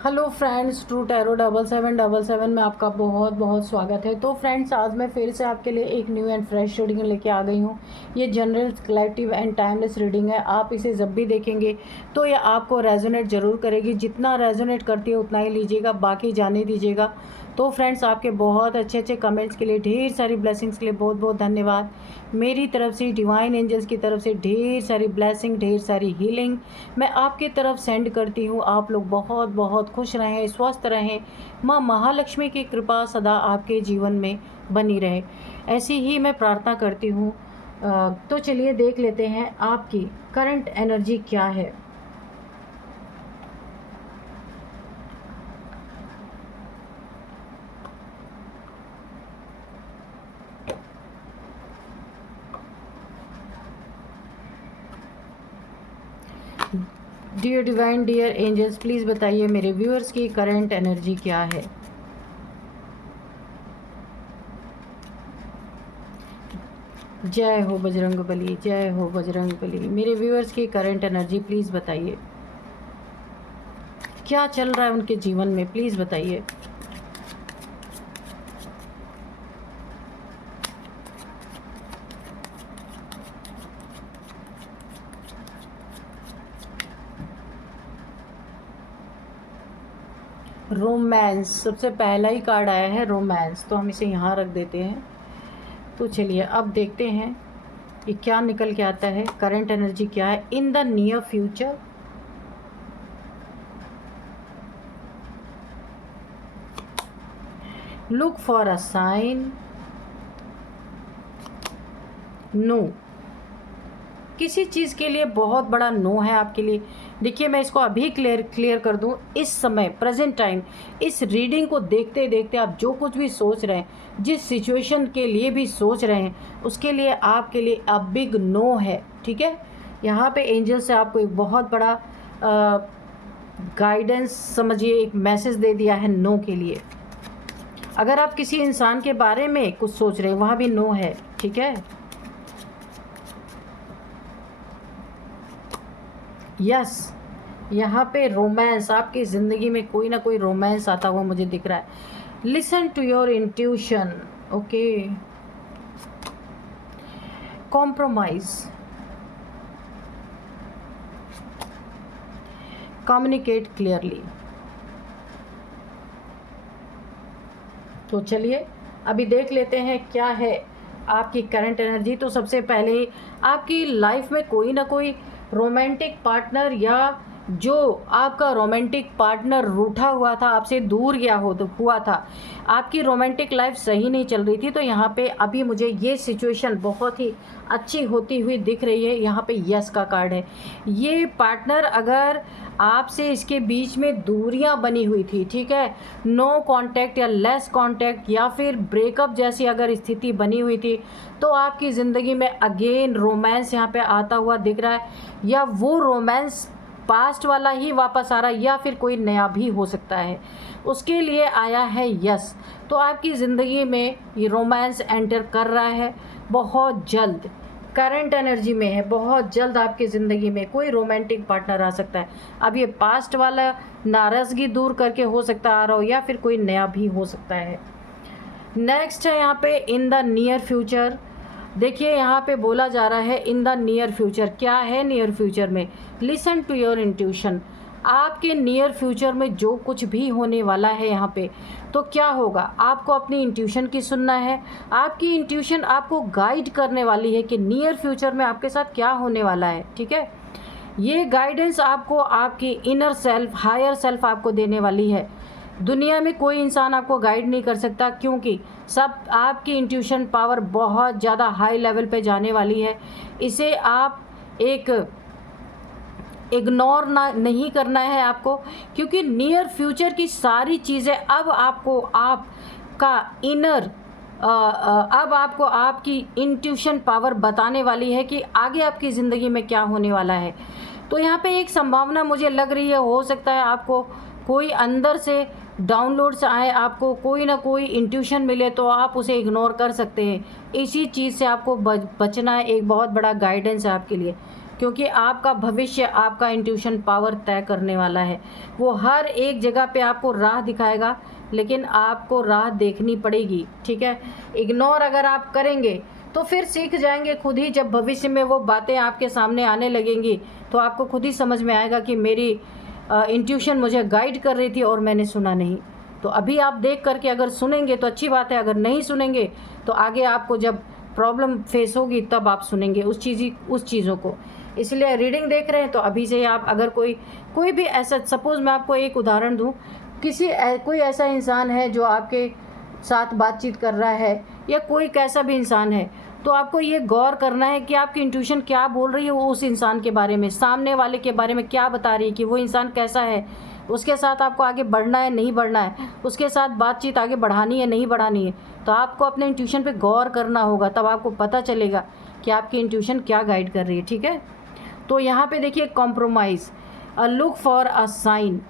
Hello friends, true tarot 7777 में आपका बहुत बहुत स्वागत है। तो फ्रेंड्स, आज मैं फिर से आपके लिए एक न्यू एंड फ्रेश रीडिंग लेके आ गई हूँ। ये general collective and timeless reading है। आप इसे जब भी देखेंगे तो ये आपको रेजोनेट ज़रूर करेगी। जितना रेजोनेट करती है उतना ही लीजिएगा, बाकी जाने दीजिएगा। तो फ्रेंड्स, आपके बहुत अच्छे अच्छे कमेंट्स के लिए, ढेर सारी ब्लेसिंग्स के लिए बहुत बहुत धन्यवाद। मेरी तरफ से, डिवाइन एंजल्स की तरफ से ढेर सारी ब्लेसिंग, ढेर सारी हीलिंग मैं आपकी तरफ सेंड करती हूँ। आप लोग बहुत बहुत खुश रहें, स्वस्थ रहें। माँ महालक्ष्मी की कृपा सदा आपके जीवन में बनी रहे, ऐसी ही मैं प्रार्थना करती हूँ। तो चलिए देख लेते हैं आपकी करंट एनर्जी क्या है। Dear divine, dear angels, please बताइए मेरे व्यूअर्स की करंट एनर्जी क्या है। जय हो बजरंगबली, जय हो बजरंगबली। मेरे व्यूअर्स की करंट एनर्जी प्लीज़ बताइए, क्या चल रहा है उनके जीवन में, प्लीज़ बताइए। रोमांस, सबसे पहला ही कार्ड आया है रोमांस, तो हम इसे यहाँ रख देते हैं। तो चलिए अब देखते हैं ये क्या निकल के आता है। करंट एनर्जी क्या है in the near future. Look for a sign. No, किसी चीज़ के लिए बहुत बड़ा नो है आपके लिए। देखिए, मैं इसको अभी क्लियर कर दूं। इस समय प्रेजेंट टाइम इस रीडिंग को देखते देखते आप जो कुछ भी सोच रहे हैं, जिस सिचुएशन के लिए भी सोच रहे हैं, उसके लिए आपके लिए अ बिग नो है। ठीक है, यहाँ पे एंजल से आपको एक बहुत बड़ा गाइडेंस समझिए, एक मैसेज दे दिया है नो के लिए। अगर आप किसी इंसान के बारे में कुछ सोच रहे हैं, वहाँ भी नो है। ठीक है, यस, यहाँ पे रोमांस, आपकी ज़िंदगी में कोई ना कोई रोमांस आता हुआ मुझे दिख रहा है। Listen to your intuition. Okay, compromise, communicate clearly. तो चलिए अभी देख लेते हैं क्या है आपकी करंट एनर्जी। तो सबसे पहले आपकी लाइफ में कोई ना कोई रोमांटिक पार्टनर, या जो आपका रोमांटिक पार्टनर रूठा हुआ था, आपसे दूर गया हुआ था, आपकी रोमांटिक लाइफ सही नहीं चल रही थी, तो यहाँ पे अभी मुझे ये सिचुएशन बहुत ही अच्छी होती हुई दिख रही है। यहाँ पे यस का कार्ड है। ये पार्टनर अगर आपसे, इसके बीच में दूरियां बनी हुई थी, ठीक है, नो कांटेक्ट या लेस कांटेक्ट या फिर ब्रेकअप जैसी अगर स्थिति बनी हुई थी, तो आपकी ज़िंदगी में अगेन रोमांस यहाँ पे आता हुआ दिख रहा है। या वो रोमांस पास्ट वाला ही वापस आ रहा है, या फिर कोई नया भी हो सकता है, उसके लिए आया है यस। तो आपकी ज़िंदगी में ये रोमांस एंटर कर रहा है बहुत जल्द। करंट एनर्जी में है, बहुत जल्द आपकी ज़िंदगी में कोई रोमांटिक पार्टनर आ सकता है। अब ये पास्ट वाला नाराज़गी दूर करके हो सकता आ रहा हो, या फिर कोई नया भी हो सकता है। नेक्स्ट है यहाँ पे इन द नियर फ्यूचर। देखिए, यहाँ पे बोला जा रहा है इन द नियर फ्यूचर। क्या है नियर फ्यूचर में? Listen to your intuition. आपके नियर फ्यूचर में जो कुछ भी होने वाला है यहाँ पे, तो क्या होगा, आपको अपनी इंट्यूशन की सुनना है। आपकी इंट्यूशन आपको गाइड करने वाली है कि नियर फ्यूचर में आपके साथ क्या होने वाला है। ठीक है, ये गाइडेंस आपको आपकी इनर सेल्फ, हायर सेल्फ आपको देने वाली है। दुनिया में कोई इंसान आपको गाइड नहीं कर सकता, क्योंकि सब आपकी इंट्यूशन पावर बहुत ज़्यादा हाई लेवल पे जाने वाली है। इसे आप एक इग्नोर ना नहीं करना है आपको, क्योंकि नियर फ्यूचर की सारी चीज़ें अब आपको आपका इनर अब आपको आपकी इंट्यूशन पावर बताने वाली है कि आगे आपकी ज़िंदगी में क्या होने वाला है। तो यहाँ पे एक संभावना मुझे लग रही है, हो सकता है आपको कोई अंदर से डाउनलोड से आए, आपको कोई ना कोई इंट्यूशन मिले, तो आप उसे इग्नोर कर सकते हैं। इसी चीज़ से आपको बचना है, एक बहुत बड़ा गाइडेंस है आपके लिए। क्योंकि आपका भविष्य आपका इंट्यूशन पावर तय करने वाला है। वो हर एक जगह पे आपको राह दिखाएगा, लेकिन आपको राह देखनी पड़ेगी, ठीक है। इग्नोर अगर आप करेंगे तो फिर सीख जाएंगे खुद ही। जब भविष्य में वो बातें आपके सामने आने लगेंगी तो आपको खुद ही समझ में आएगा कि मेरी इंट्यूशन मुझे गाइड कर रही थी और मैंने सुना नहीं। तो अभी आप देख करके अगर सुनेंगे तो अच्छी बात है, अगर नहीं सुनेंगे तो आगे आपको जब प्रॉब्लम फेस होगी तब आप सुनेंगे उस चीज़ों को। इसलिए रीडिंग देख रहे हैं तो अभी से आप अगर कोई भी ऐसा, सपोज़ मैं आपको एक उदाहरण दूं, कोई ऐसा इंसान है जो आपके साथ बातचीत कर रहा है या कोई कैसा भी इंसान है, तो आपको ये गौर करना है कि आपकी इंट्यूशन क्या बोल रही है वो उस इंसान के बारे में, सामने वाले के बारे में क्या बता रही है कि वो इंसान कैसा है, उसके साथ आपको आगे बढ़ना है नहीं बढ़ना है, उसके साथ बातचीत आगे बढ़ानी है नहीं बढ़ानी है। तो आपको अपने इंट्यूशन पे गौर करना होगा, तब आपको पता चलेगा कि आपकी इंट्यूशन क्या गाइड कर रही है, ठीक है। तो यहाँ पे देखिए compromise, look for a sign.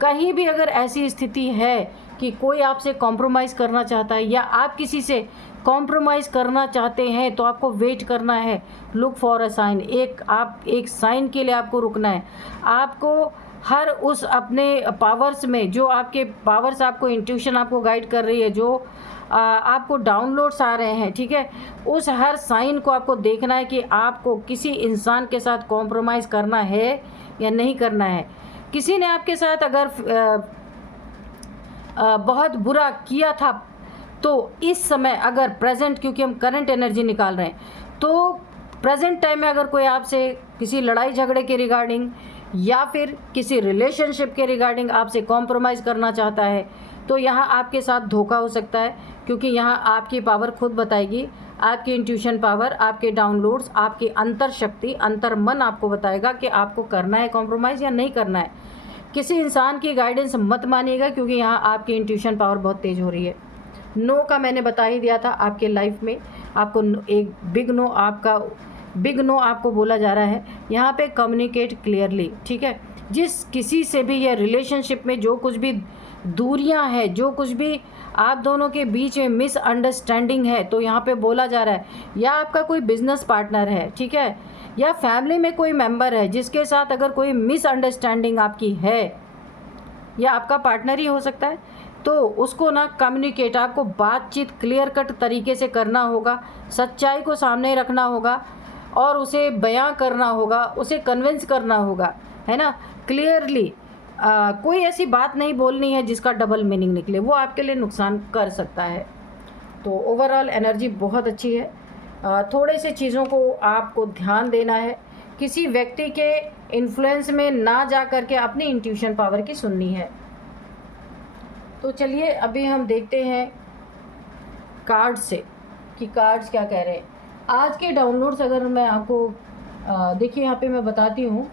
कहीं भी अगर ऐसी स्थिति है कि कोई आपसे कॉम्प्रोमाइज़ करना चाहता है या आप किसी से कॉम्प्रोमाइज़ करना चाहते हैं तो आपको वेट करना है, लुक फॉर अ साइन। एक साइन के लिए आपको रुकना है। आपको हर उस अपने पावर्स में, जो आपके पावर्स आपको इंट्यूशन आपको गाइड कर रही है, जो आपको डाउनलोड्स आ रहे हैं, ठीक है, उस हर साइन को आपको देखना है कि आपको किसी इंसान के साथ कॉम्प्रोमाइज़ करना है या नहीं करना है। किसी ने आपके साथ अगर बहुत बुरा किया था तो इस समय अगर प्रेजेंट, क्योंकि हम करंट एनर्जी निकाल रहे हैं, तो प्रेजेंट टाइम में अगर कोई आपसे किसी लड़ाई झगड़े के रिगार्डिंग या फिर किसी रिलेशनशिप के रिगार्डिंग आपसे कॉम्प्रोमाइज़ करना चाहता है तो यहाँ आपके साथ धोखा हो सकता है, क्योंकि यहाँ आपकी पावर खुद बताएगी, आपकी इंट्यूशन पावर, आपके डाउनलोड्स, आपकी अंतर शक्ति, अंतर मन आपको बताएगा कि आपको करना है कॉम्प्रोमाइज़ या नहीं करना है। किसी इंसान की गाइडेंस मत मानिएगा, क्योंकि यहाँ आपकी इंट्यूशन पावर बहुत तेज़ हो रही है। नो का मैंने बता ही दिया था, आपके लाइफ में आपको एक बिग नो आपको बोला जा रहा है। यहाँ पे कम्युनिकेट क्लियरली, ठीक है। जिस किसी से भी ये रिलेशनशिप में जो कुछ भी दूरियां हैं, जो कुछ भी आप दोनों के बीच में मिसअंडरस्टैंडिंग है, तो यहाँ पे बोला जा रहा है, या आपका कोई बिजनेस पार्टनर है, ठीक है, या फैमिली में कोई मेंबर है जिसके साथ अगर कोई मिसअंडरस्टैंडिंग आपकी है, या आपका पार्टनर ही हो सकता है, तो उसको ना कम्युनिकेट, आपको बातचीत क्लियर कट तरीके से करना होगा, सच्चाई को सामने रखना होगा और उसे बयां करना होगा, उसे कन्विंस करना होगा, है ना, क्लियरली। कोई ऐसी बात नहीं बोलनी है जिसका डबल मीनिंग निकले, वो आपके लिए नुकसान कर सकता है। तो ओवरऑल एनर्जी बहुत अच्छी है। थोड़े से चीज़ों को आपको ध्यान देना है, किसी व्यक्ति के इन्फ्लुएंस में ना जा कर के अपनी इंट्यूशन पावर की सुननी है। तो चलिए अभी हम देखते हैं कार्ड्स से कि कार्ड्स क्या कह रहे हैं। आज के डाउनलोड्स अगर मैं आपको देखिए यहाँ पे मैं बताती हूँ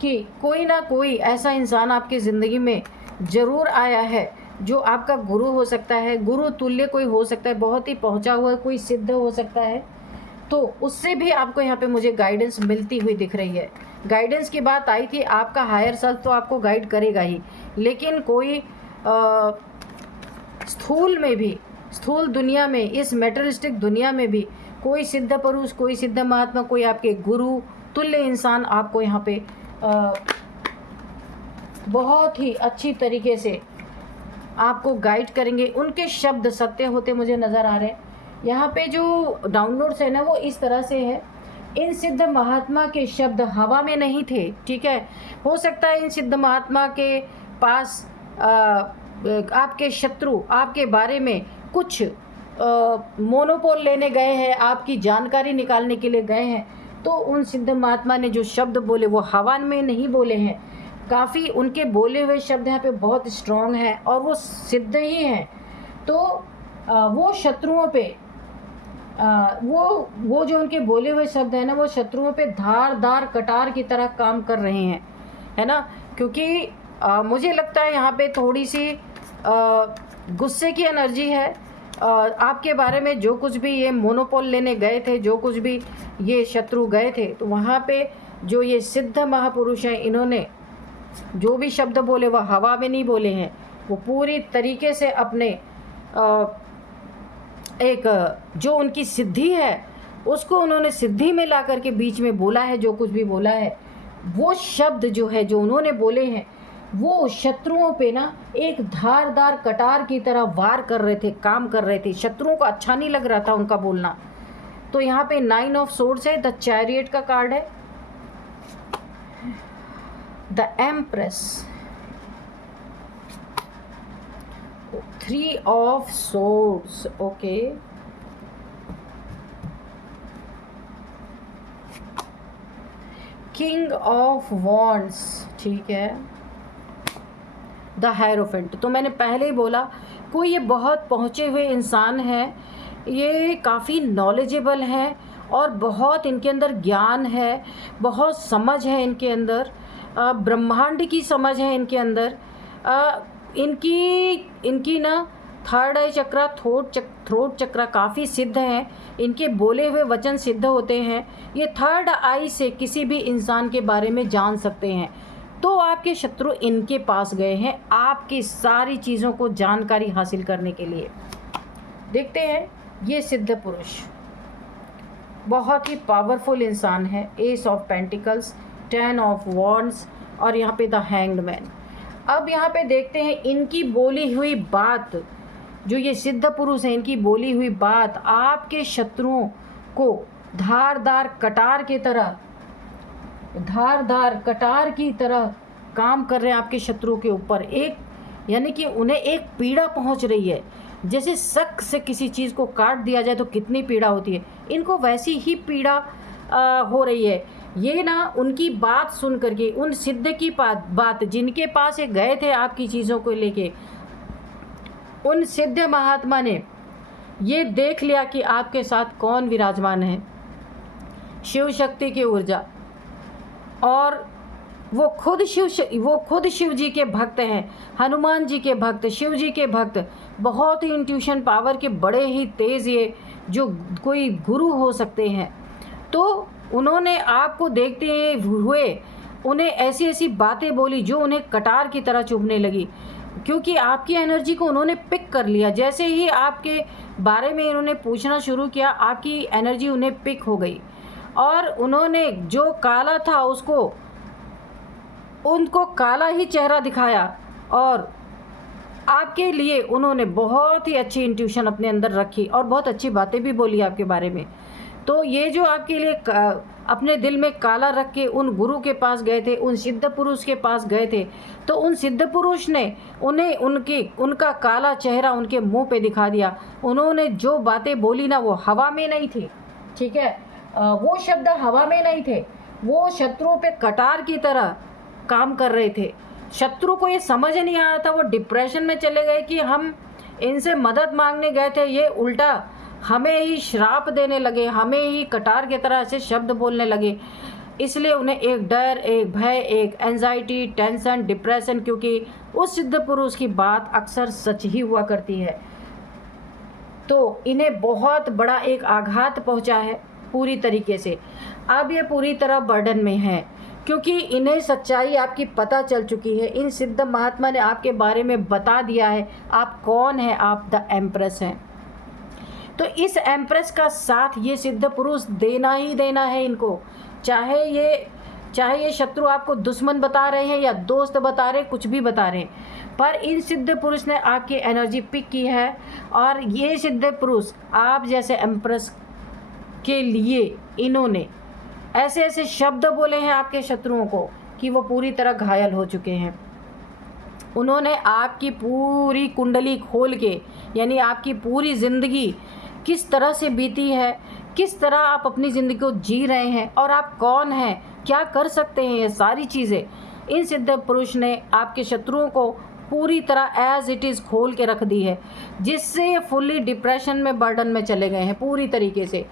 कि कोई ना कोई ऐसा इंसान आपकी ज़िंदगी में ज़रूर आया है जो आपका गुरु हो सकता है, गुरु तुल्य कोई हो सकता है, बहुत ही पहुँचा हुआ कोई सिद्ध हो सकता है। तो उससे भी आपको यहाँ पे मुझे गाइडेंस मिलती हुई दिख रही है। गाइडेंस की बात आई थी, आपका हायर सेल्फ तो आपको गाइड करेगा ही, लेकिन कोई स्थूल दुनिया में, इस मेटेरियलिस्टिक दुनिया में भी कोई सिद्ध पुरुष, कोई सिद्ध महात्मा, कोई आपके गुरु तुल्य इंसान आपको यहाँ पे बहुत ही अच्छी तरीके से आपको गाइड करेंगे। उनके शब्द सत्य होते मुझे नज़र आ रहे हैं। यहाँ पे जो डाउनलोड्स है ना वो इस तरह से है, इन सिद्ध महात्मा के शब्द हवा में नहीं थे, ठीक है। हो सकता है इन सिद्ध महात्मा के पास आपके शत्रु आपके बारे में कुछ मोनोपोल लेने गए हैं, आपकी जानकारी निकालने के लिए गए हैं, तो उन सिद्ध महात्मा ने जो शब्द बोले वो हवा में नहीं बोले हैं। काफ़ी उनके बोले हुए शब्द यहाँ पे बहुत स्ट्रॉन्ग हैं और वो सिद्ध ही हैं। तो वो शत्रुओं पे वो जो उनके बोले हुए शब्द हैं ना, वो शत्रुओं पे धारदार कटार की तरह काम कर रहे हैं, है ना। क्योंकि मुझे लगता है यहाँ पे थोड़ी सी गुस्से की एनर्जी है। आपके बारे में जो कुछ भी ये मोनोपोल लेने गए थे, जो कुछ भी ये शत्रु गए थे, तो वहाँ पे जो ये सिद्ध महापुरुष हैं, इन्होंने जो भी शब्द बोले वह हवा में नहीं बोले हैं, वो पूरी तरीके से अपने एक जो उनकी सिद्धि है उसको उन्होंने सिद्धि में ला करके बीच में बोला है। जो कुछ भी बोला है, वो शब्द जो है जो उन्होंने बोले हैं, वो शत्रुओं पे ना एक धारदार कटार की तरह वार कर रहे थे, काम कर रहे थे। शत्रुओं को अच्छा नहीं लग रहा था उनका बोलना। तो यहाँ पे 9 ऑफ सोर्ड्स है, द चैरियट का कार्ड है, the empress, 3 of swords, okay, king of wands, ठीक है, द हायरोफेंट। तो मैंने पहले ही बोला, कोई ये बहुत पहुँचे हुए इंसान है, ये काफ़ी नॉलेजेबल है और बहुत इनके अंदर ज्ञान है, बहुत समझ है इनके अंदर, ब्रह्मांड की समझ है इनके अंदर। इनकी ना थर्ड आई चक्रा, थ्रोट चक्रा काफ़ी सिद्ध है, इनके बोले हुए वचन सिद्ध होते हैं। ये थर्ड आई से किसी भी इंसान के बारे में जान सकते हैं। तो आपके शत्रु इनके पास गए हैं आपकी सारी चीज़ों को जानकारी हासिल करने के लिए। देखते हैं, ये सिद्ध पुरुष बहुत ही पावरफुल इंसान है। S of pentacles, 10 of wands और यहाँ पे द हैंग्ड मैन। अब यहाँ पे देखते हैं इनकी बोली हुई बात, जो ये सिद्ध पुरुष है, इनकी बोली हुई बात आपके शत्रुओं को धारदार कटार की तरह काम कर रहे हैं आपके शत्रु के ऊपर। एक यानी कि उन्हें एक पीड़ा पहुंच रही है, जैसे शक से किसी चीज़ को काट दिया जाए तो कितनी पीड़ा होती है, इनको वैसी ही पीड़ा हो रही है। ये ना उनकी बात सुन करके, उन सिद्ध की बात जिनके पास ये गए थे आपकी चीज़ों को लेके, उन सिद्ध महात्मा ने ये देख लिया कि आपके साथ कौन विराजमान है, शिव शक्ति की ऊर्जा, और वो खुद शिव जी के भक्त हैं, हनुमान जी के भक्त, शिव जी के भक्त, बहुत ही इंट्यूशन पावर के बड़े ही तेज़ ये जो कोई गुरु हो सकते हैं। तो उन्होंने आपको देखते हुए उन्हें ऐसी ऐसी बातें बोली जो उन्हें कटार की तरह चुभने लगी, क्योंकि आपकी एनर्जी को उन्होंने पिक कर लिया। जैसे ही आपके बारे में इन्होंने पूछना शुरू किया, आपकी एनर्जी उन्हें पिक हो गई और उन्होंने जो काला था उनको काला ही चेहरा दिखाया और आपके लिए उन्होंने बहुत ही अच्छी इंट्यूशन अपने अंदर रखी और बहुत अच्छी बातें भी बोली आपके बारे में। तो ये जो आपके लिए अपने दिल में काला रख के उन गुरु के पास गए थे, उन सिद्ध पुरुष के पास गए थे, तो उन सिद्ध पुरुष ने उन्हें उनका काला चेहरा उनके मुंह पे दिखा दिया। उन्होंने जो बातें बोली ना, वो हवा में नहीं थी, ठीक है, वो शब्द हवा में नहीं थे, वो शत्रुओं पे कटार की तरह काम कर रहे थे। शत्रु को ये समझ नहीं आ रहा था, वो डिप्रेशन में चले गए कि हम इनसे मदद मांगने गए थे, ये उल्टा हमें ही श्राप देने लगे, हमें ही कटार की तरह से शब्द बोलने लगे। इसलिए उन्हें एक डर, एक भय, एक एंजाइटी, टेंशन, डिप्रेशन, क्योंकि उस सिद्ध पुरुष की बात अक्सर सच ही हुआ करती है। तो इन्हें बहुत बड़ा एक आघात पहुंचा है पूरी तरीके से। अब ये पूरी तरह बर्डन में है, क्योंकि इन्हें सच्चाई आपकी पता चल चुकी है। इन सिद्ध महात्मा ने आपके बारे में बता दिया है आप कौन हैं, आप द एम्प्रेस हैं। तो इस एम्प्रेस का साथ ये सिद्ध पुरुष देना ही देना है इनको, चाहे ये शत्रु आपको दुश्मन बता रहे हैं या दोस्त बता रहे हैं, कुछ भी बता रहे हैं, पर इन सिद्ध पुरुष ने आपकी एनर्जी पिक की है और ये सिद्ध पुरुष आप जैसे एम्प्रेस के लिए इन्होंने ऐसे ऐसे शब्द बोले हैं आपके शत्रुओं को कि वो पूरी तरह घायल हो चुके हैं। उन्होंने आपकी पूरी कुंडली खोल के, यानी आपकी पूरी ज़िंदगी किस तरह से बीती है, किस तरह आप अपनी ज़िंदगी को जी रहे हैं और आप कौन हैं, क्या कर सकते हैं, ये सारी चीज़ें इन सिद्ध पुरुष ने आपके शत्रुओं को पूरी तरह एज इट इज़ खोल के रख दी है, जिससे ये फुल्ली डिप्रेशन में, बर्डन में चले गए हैं पूरी तरीके से।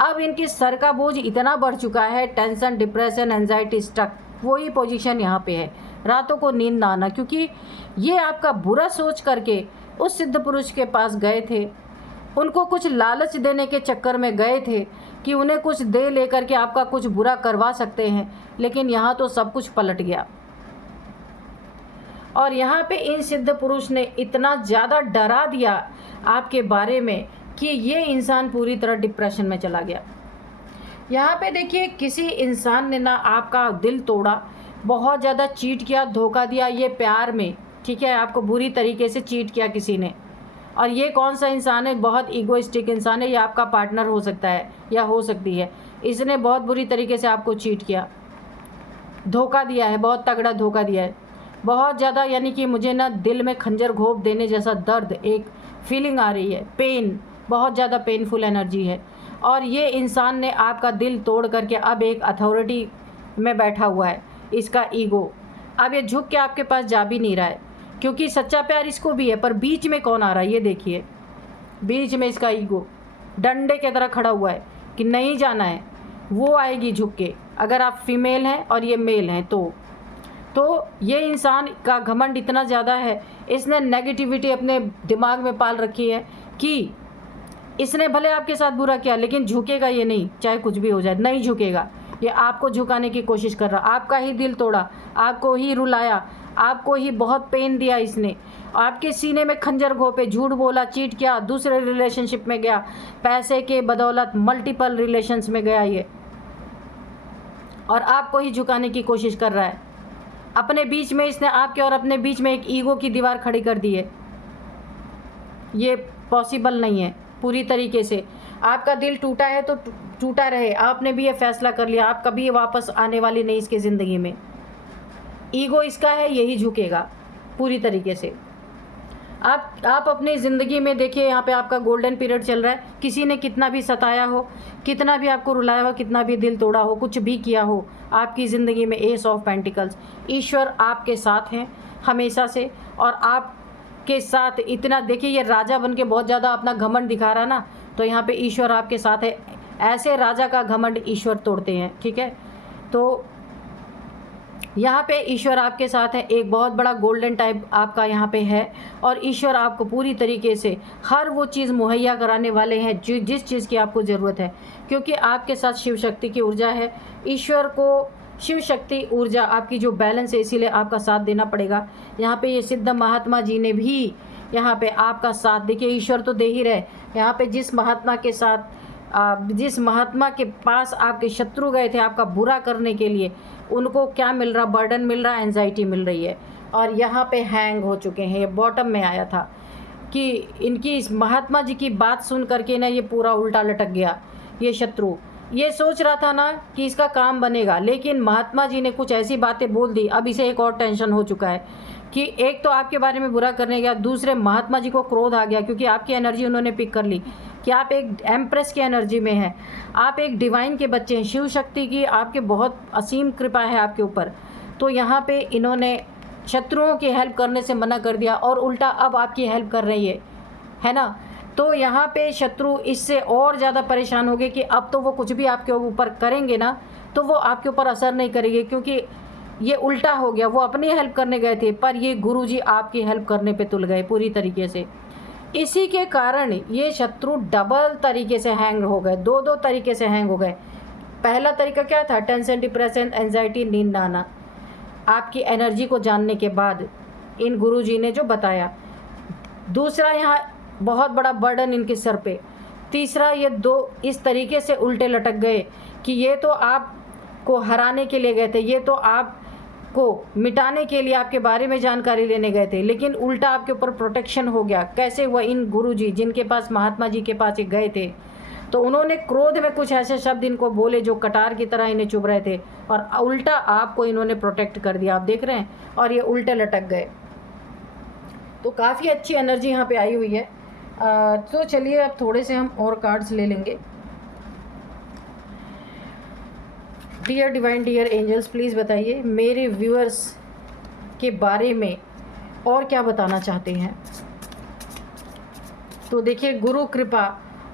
अब इनकी सर का बोझ इतना बढ़ चुका है, टेंशन, डिप्रेशन, एंजाइटी, स्टक, वही पोजीशन यहाँ पे है। रातों को नींद ना आना, क्योंकि ये आपका बुरा सोच करके उस सिद्ध पुरुष के पास गए थे, उनको कुछ लालच देने के चक्कर में गए थे कि उन्हें कुछ दे लेकर के आपका कुछ बुरा करवा सकते हैं, लेकिन यहाँ तो सब कुछ पलट गया। और यहाँ पे इन सिद्ध पुरुष ने इतना ज़्यादा डरा दिया आपके बारे में कि ये इंसान पूरी तरह डिप्रेशन में चला गया। यहाँ पे देखिए किसी इंसान ने ना आपका दिल तोड़ा, बहुत ज़्यादा चीट किया, धोखा दिया ये प्यार में, ठीक है, आपको बुरी तरीके से चीट किया किसी ने। और ये कौन सा इंसान है? बहुत ईगोइस्टिक इंसान है, ये आपका पार्टनर हो सकता है या हो सकती है। इसने बहुत बुरी तरीके से आपको चीट किया, धोखा दिया है, बहुत तगड़ा धोखा दिया है, बहुत ज़्यादा, यानी कि मुझे ना दिल में खंजर घोंप देने जैसा दर्द, एक फीलिंग आ रही है, पेन, बहुत ज़्यादा पेनफुल एनर्जी है। और ये इंसान ने आपका दिल तोड़ करके अब एक अथॉरिटी में बैठा हुआ है, इसका ईगो। अब ये झुक के आपके पास जा भी नहीं रहा है, क्योंकि सच्चा प्यार इसको भी है, पर बीच में कौन आ रहा है ये देखिए, बीच में इसका ईगो डंडे की तरह खड़ा हुआ है कि नहीं जाना है, वो आएगी झुक के। अगर आप फीमेल हैं और ये मेल हैं तो ये इंसान का घमंड इतना ज़्यादा है, इसने नेगेटिविटी अपने दिमाग में पाल रखी है कि इसने भले आपके साथ बुरा किया लेकिन झुकेगा ये नहीं, चाहे कुछ भी हो जाए नहीं झुकेगा। ये आपको झुकाने की कोशिश कर रहा, आपका ही दिल तोड़ा, आपको ही रुलाया, आपको ही बहुत पेन दिया इसने, आपके सीने में खंजर घोंपे, झूठ बोला, चीट किया, दूसरे रिलेशनशिप में गया, पैसे के बदौलत मल्टीपल रिलेशंस में गया ये, और आपको ही झुकाने की कोशिश कर रहा है। अपने बीच में इसने आपके और अपने बीच में एक ईगो की दीवार खड़ी कर दी है। ये पॉसिबल नहीं है पूरी तरीके से। आपका दिल टूटा है तो टूटा रहे, आपने भी ये फैसला कर लिया, आप कभी वापस आने वाली नहीं इसके ज़िंदगी में। ईगो इसका है, यही झुकेगा पूरी तरीके से। आप अपनी ज़िंदगी में देखिए, यहाँ पे आपका गोल्डन पीरियड चल रहा है। किसी ने कितना भी सताया हो, कितना भी आपको रुलाया हो, कितना भी दिल तोड़ा हो, कुछ भी किया हो, आपकी ज़िंदगी में एस ऑफ पेंटिकल्स, ईश्वर आपके साथ हैं हमेशा से। और आपके साथ इतना देखिए, ये राजा बन के बहुत ज़्यादा अपना घमंड दिखा रहा ना, तो यहाँ पे ईश्वर आपके साथ है। ऐसे राजा का घमंड ईश्वर तोड़ते हैं, ठीक है। तो यहाँ पे ईश्वर आपके साथ है, एक बहुत बड़ा गोल्डन टाइप आपका यहाँ पे है, और ईश्वर आपको पूरी तरीके से हर वो चीज़ मुहैया कराने वाले हैं जिस चीज़ की आपको ज़रूरत है, क्योंकि आपके साथ शिव शक्ति की ऊर्जा है। ईश्वर को शिव शक्ति ऊर्जा आपकी जो बैलेंस है, इसीलिए आपका साथ देना पड़ेगा। यहाँ पे ये सिद्ध महात्मा जी ने भी यहाँ पे आपका साथ, देखिए ईश्वर तो दे ही रहे। यहाँ पे जिस महात्मा के साथ जिस महात्मा के पास आपके शत्रु गए थे आपका बुरा करने के लिए, उनको क्या मिल रहा? बर्डन मिल रहा, एंजाइटी मिल रही है। और यहाँ पे हैंग हो चुके हैं, ये बॉटम में आया था कि इनकी इस महात्मा जी की बात सुन करके ना ये पूरा उल्टा लटक गया। ये शत्रु ये सोच रहा था ना कि इसका काम बनेगा, लेकिन महात्मा जी ने कुछ ऐसी बातें बोल दी, अब इसे एक और टेंशन हो चुका है कि एक तो आपके बारे में बुरा करने गया, दूसरे महात्मा जी को क्रोध आ गया, क्योंकि आपकी एनर्जी उन्होंने पिक कर ली कि आप एक एम्प्रेस की एनर्जी में हैं, आप एक डिवाइन के बच्चे हैं, शिव शक्ति की आपके बहुत असीम कृपा है आपके ऊपर। तो यहाँ पे इन्होंने शत्रुओं की हेल्प करने से मना कर दिया और उल्टा अब आपकी हेल्प कर रही है ना। तो यहाँ पे शत्रु इससे और ज़्यादा परेशान हो गए कि अब तो वो कुछ भी आपके ऊपर करेंगे ना, तो वो आपके ऊपर असर नहीं करेंगे, क्योंकि ये उल्टा हो गया। वो अपनी हेल्प करने गए थे, पर ये गुरुजी आपकी हेल्प करने पे तुल गए पूरी तरीके से। इसी के कारण ये शत्रु डबल तरीके से हैंग हो गए, दो तरीके से हैंग हो गए। पहला तरीका क्या था? टेंशन, डिप्रेशन, एंजाइटी, नींद ना आना, आपकी एनर्जी को जानने के बाद इन गुरुजी ने जो बताया। दूसरा, यहाँ बहुत बड़ा बर्डन इनके सर पे। तीसरा, ये दो इस तरीके से उल्टे लटक गए कि ये तो आपको हराने के लिए गए थे, ये तो आपको मिटाने के लिए आपके बारे में जानकारी लेने गए थे, लेकिन उल्टा आपके ऊपर प्रोटेक्शन हो गया। कैसे हुआ? इन गुरुजी जिनके पास महात्मा जी के पास गए थे, तो उन्होंने क्रोध में कुछ ऐसे शब्द इनको बोले जो कटार की तरह इन्हें चुभ रहे थे, और उल्टा आपको इन्होंने प्रोटेक्ट कर दिया, आप देख रहे हैं, और ये उल्टे लटक गए। तो काफ़ी अच्छी एनर्जी यहाँ पे आई हुई है। तो चलिए अब थोड़े से हम और कार्ड्स ले लेंगे। Dear divine, dear angels, please बताइए मेरे व्यूअर्स के बारे में और क्या बताना चाहते हैं। तो देखिए, गुरु कृपा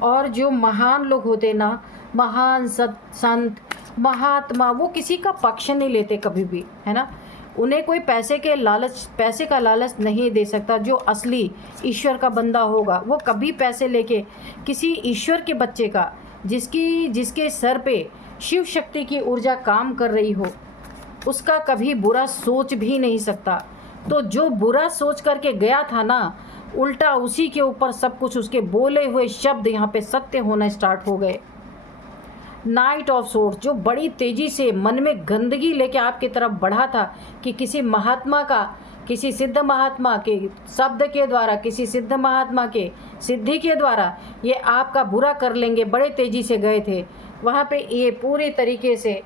और जो महान लोग होते ना, महान संत, महात्मा, वो किसी का पक्ष नहीं लेते कभी भी, है ना। उन्हें कोई पैसे का लालच नहीं दे सकता। जो असली ईश्वर का बंदा होगा वो कभी पैसे लेके किसी ईश्वर के बच्चे का, जिसके सर पे शिव शक्ति की ऊर्जा काम कर रही हो, उसका कभी बुरा सोच भी नहीं सकता। तो जो बुरा सोच करके गया था ना, उल्टा उसी के ऊपर सब कुछ, उसके बोले हुए शब्द यहाँ पे सत्य होना स्टार्ट हो गए। नाइट ऑफ सोर्स, जो बड़ी तेज़ी से मन में गंदगी लेके आपकी तरफ बढ़ा था कि किसी महात्मा का, किसी सिद्ध महात्मा के शब्द के द्वारा, किसी सिद्ध महात्मा के सिद्धि के द्वारा ये आपका बुरा कर लेंगे, बड़े तेज़ी से गए थे, वहाँ पे ये पूरी तरीके से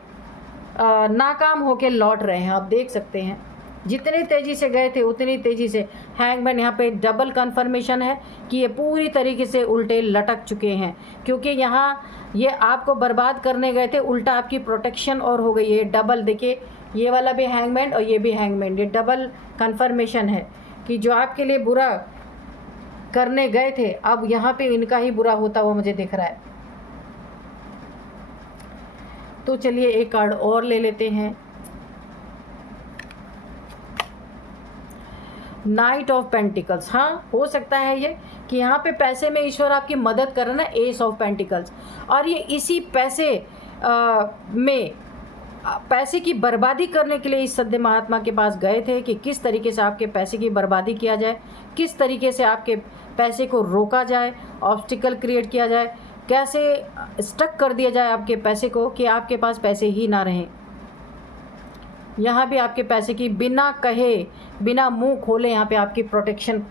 नाकाम होके लौट रहे हैं। आप देख सकते हैं जितनी तेज़ी से गए थे उतनी तेज़ी से हैंगमैन यहाँ पे डबल कन्फर्मेशन है कि ये पूरी तरीके से उल्टे लटक चुके हैं, क्योंकि यहाँ ये आपको बर्बाद करने गए थे, उल्टा आपकी प्रोटेक्शन और हो गई है। डबल देखिए, ये वाला भी हैंगमैन और ये भी हैंगमैन, ये डबल कन्फर्मेशन है कि जो आपके लिए बुरा करने गए थे अब यहाँ पे इनका ही बुरा होता हुआ मुझे दिख रहा है। तो चलिए एक कार्ड और ले लेते हैं। नाइट ऑफ पेंटिकल्स, हाँ हो सकता है ये कि यहाँ पे पैसे में ईश्वर आपकी मदद कर रहा है ना, एस ऑफ पेंटिकल्स, और ये इसी पैसे में पैसे की बर्बादी करने के लिए इस सद्य महात्मा के पास गए थे कि किस तरीके से आपके पैसे की बर्बादी किया जाए, किस तरीके से आपके पैसे को रोका जाए, ऑब्स्टिकल क्रिएट किया जाए, कैसे स्टक कर दिया जाए आपके पैसे को कि आपके पास पैसे ही ना रहें। यहाँ भी आपके पैसे की बिना कहे, बिना मुंह खोले यहाँ पे आपकी प्रोटेक्शन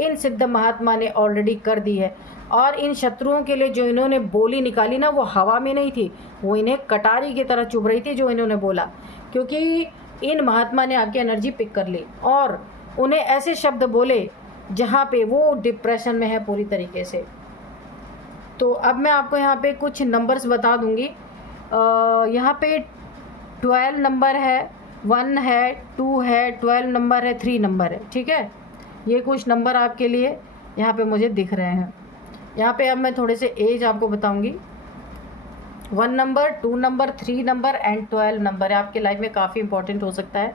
इन सिद्ध महात्मा ने ऑलरेडी कर दी है। और इन शत्रुओं के लिए जो इन्होंने बोली निकाली ना, वो हवा में नहीं थी, वो इन्हें कटारी की तरह चुभ रही थी जो इन्होंने बोला, क्योंकि इन महात्मा ने आपकी एनर्जी पिक कर ली और उन्हें ऐसे शब्द बोले जहाँ पे वो डिप्रेशन में है पूरी तरीके से। तो अब मैं आपको यहाँ पे कुछ नंबर्स बता दूँगी। यहाँ पे 12 नंबर है, 1 है, 2 है, 12 नंबर है, 3 नंबर है, ठीक है। ये कुछ नंबर आपके लिए यहाँ पे मुझे दिख रहे हैं। यहाँ पे अब मैं थोड़े से एज आपको बताऊँगी। 1 number, 2 number, 3 number and 12 number है, आपके लाइफ में काफ़ी इंपॉर्टेंट हो सकता है।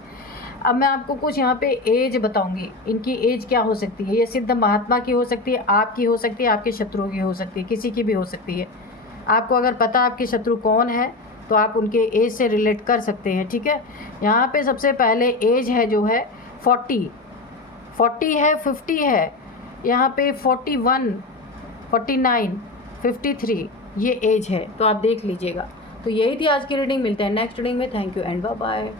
अब मैं आपको कुछ यहाँ पे एज बताऊँगी, इनकी एज क्या हो सकती है। ये सिद्ध महात्मा की हो सकती है, आपकी हो सकती है, आपके शत्रुओं की हो सकती है, किसी की भी हो सकती है। आपको अगर पता आपके शत्रु कौन है तो आप उनके एज से रिलेट कर सकते हैं, ठीक है। यहाँ पे सबसे पहले एज है जो है 40 है, 50 है, यहाँ पे 41, 49, 53 ये एज है, तो आप देख लीजिएगा। तो यही थी आज की रीडिंग, मिलते हैं नेक्स्ट रीडिंग में। Thank you and bye bye.